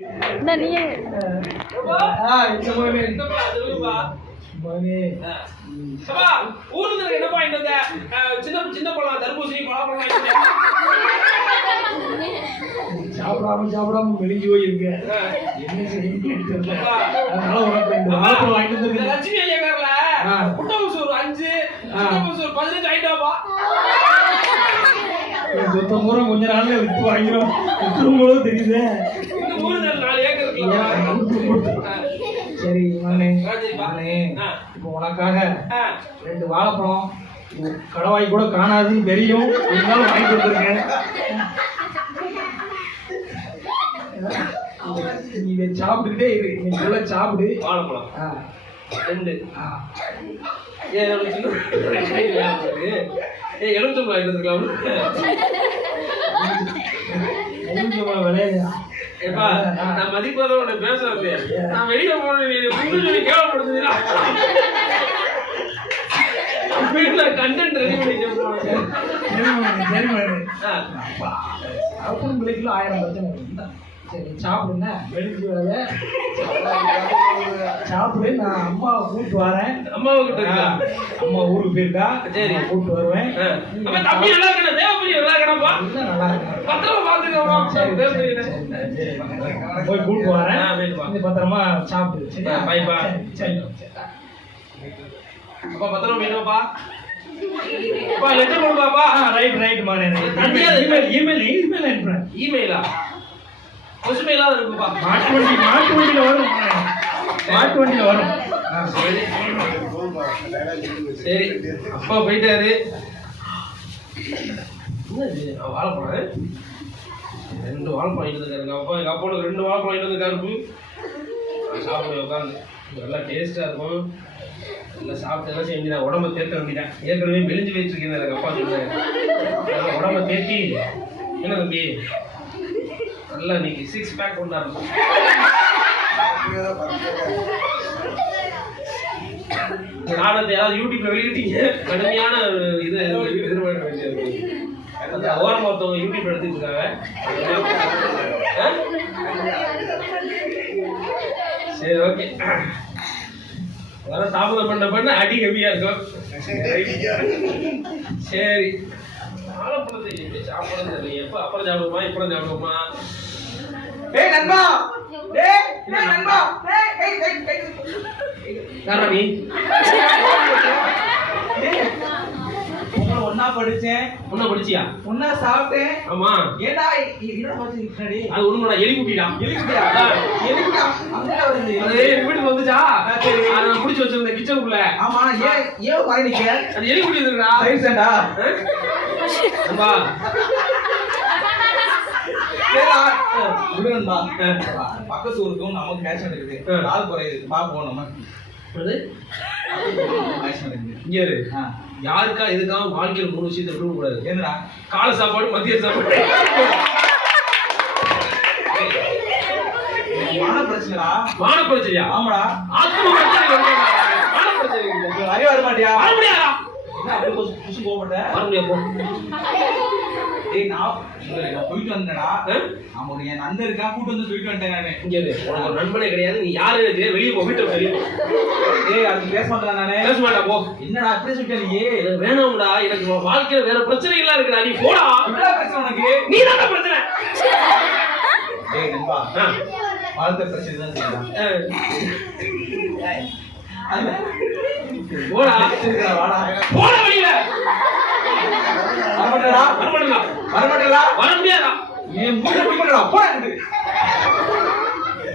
நீயே ஊர்ல என்ன பாயிண்ட் வந்த சின்ன சின்ன பழம் தர்பூசணி பழம் சாப்பிடாம மெலிஞ்சு போயிருக்க. என்ன செய்ய லட்சுமி ஐயாக்காரல புட்டவசூர் 5 புட்டவசூர் 15 ஆயிட்டாப்பா. கொஞ்ச நாள்ல வித்து வாங்கிடும். வித்துரும்போது தெரியுது. இன்னும் 4 ஏக்கர் இருக்குல்ல. சரி மகனே, இப்போ உனக்காக 2 வாழைப்பழம் கடவாய் கூட காணாதுன்னு தெரியும், இருந்தாலும் வாங்கி கொடுத்துருக்கேன். நீ இதை சாப்பிட்டுக்கிட்டே இரு. நீ நல்லா சாப்பிடு. வாழைப்பழம் 2 எலுமிச்சம்பழம் எடுத்துக்கலாம். விளையாடு. நான் மதிப்பாத உன்னை பேச வந்தேன். நான் வெளியில போனேன் கேவலப்படுத்துறீங்களா? வீட்டுல கண்டென்ட் ரெடி பண்ணி போனேன். பிள்ளைக்குள்ள 1000 பிரச்சனை. சரி சாப்பிடுங்க, வெளிச்சு வேலை சாப்பிடு. நான் அம்மாவை கூப்பிட்டு வரேன். அம்மாவை கிட்ட அம்மா ஊருக்கு போயிருக்கா. சரி கூப்பிட்டு வருவேன். தம்பி நல்லா இருக்கணும், தேவப்பிரியம் நல்லா இருக்கணும்ப்பா. நல்லா இருக்கேன். பத்திரமா பாத்துக்கோமா. போய் கூப்பிட்டு வரேன். பத்திரமா சாப்பிடு. சரியா? பைப்பா. சரி அப்பா பத்திரமா வேணும்ப்பா. அப்பா லெட்டர் போடுவாப்பா. ரைட் மானே. இமெயில் அனுப்புறேன். இமெயிலா? கொசுமையிலா இருக்குப்பா. மாட்டு வண்டியில வரும். மாட்டு வண்டியில வரும். சரி அப்பா போயிட்டாரு. வாழைப்பழம் 2 வாழைப்பழம் வாங்கிட்டு இருக்காருங்க அப்பா. எங்கள் அப்பாவுக்கு 2 வாழைப்பழம் வாங்கிட்டு வந்துருக்காரு. சாப்பிட உட்காந்து நல்லா டேஸ்டாக இருக்கும். நல்லா சாப்பிட்டு எல்லாம் செஞ்சுட்டேன். உடம்ப தேர்த்த வேண்டிட்டேன். ஏற்கனவே மெலிஞ்சு வச்சிருக்கேன். எனக்கு அப்பா சொன்னேன் உடம்ப தேர்த்தி. என்ன தம்பி நல்லா இன்னைக்கு 6 பேக் கொண்டாடணும். நாடகத்தை யாராவது யூடியூப்ல வெளியிட்டீங்க கடுமையான இது எதிர்பார்க்க வேண்டியது. அந்த ஓரம் ஒருத்தவங்க யூடியூப் எடுத்துட்டு இருக்காங்க. சரி ஓகே. அதெல்லாம் தாமதம் பண்ண அடி கம்மியா இருக்கும். சரி வாழைப்பழத்தை சாப்பிடறது தெரியல. எப்ப அப்புறம் சாப்பிடுமா இப்பறம் சாப்பிடுமா? ஏய் நண்பா, நண்பா, நீ ஒன்னா படிச்சேன். ஒன்னா படிச்சியா? ஒன்னா சாப்பிட்டேன். ஆமா. ஏடா என்ன படிச்சிருக்கடி? அது ஒண்ணுடா எலிக்குட்டிடா. எலிக்குட்டியா? எலிக்குட்டியா? அங்க வருது. அது வீட்டுக்கு வந்துச்சா? சரி. நான் புடிச்சு வச்சிருந்த கிச்சனுக்குள்ள. ஆமா. ஏன் வரணிக்க? அது எலிக்குட்டி இருக்குடா. சைடுடா. அம்மா. ஏடா விடுங்கப்பா. பக்கத்து ஊருக்கும் நமக்கு மேட்ச் நடக்குது. கால் குறையுது. பாப்போம் நம்ம. அது இங்க இரு. யாருக்கா எதுக்காக வாழ்க்கையில் 3 விஷயத்தை விட கூடாது. என்னடா? காலை சாப்பாடு, மதிய சாப்பாடு. மான பிரச்சனைடா. மான பிரச்சனையா? ஆமாடா. ஆத்ம பிரச்சனை. மான பிரச்சனை. அறிய வர மாட்டியா? வர முடியாதா? என்ன அப்படி புசு கோபப்பட்ட? வர முடியாது போ. டேய் நான் போயிட்டு வந்தேடா. ஆமா என் நண்பன் இருக்கா, கூட்டு வந்து போயிட்டு வந்துட்டேன் நானு. இங்க இரு. உனக்கு ஒரு நண்பனே கிடையாது. நீ யாரு தெரியாது. வெளிய போ. வீட்டை வெளிய போ. ஏய் அது பேச மாட்டேன் நானே. பேச மாட்டா போ. என்னடா அப்படி சொல்லிட்ட நீ? எனக்கு வேணும்டா. எனக்கு வாழ்க்கையில வேற பிரச்சனைகளா இருக்குடா. நீ போடா. என்ன பிரச்சனை உனக்கு? நீ தான் பிரச்சனை. டேய் நண்பா. வாழ்க்கை பிரச்சனை தான் சொல்றேன். போடா. வாடா. போடா வெளிய. வரமாட்டடா. வரமாட்டடா. வரமாட்டடா. வர முடியாதா? ஏன் மூட போடா. போடா.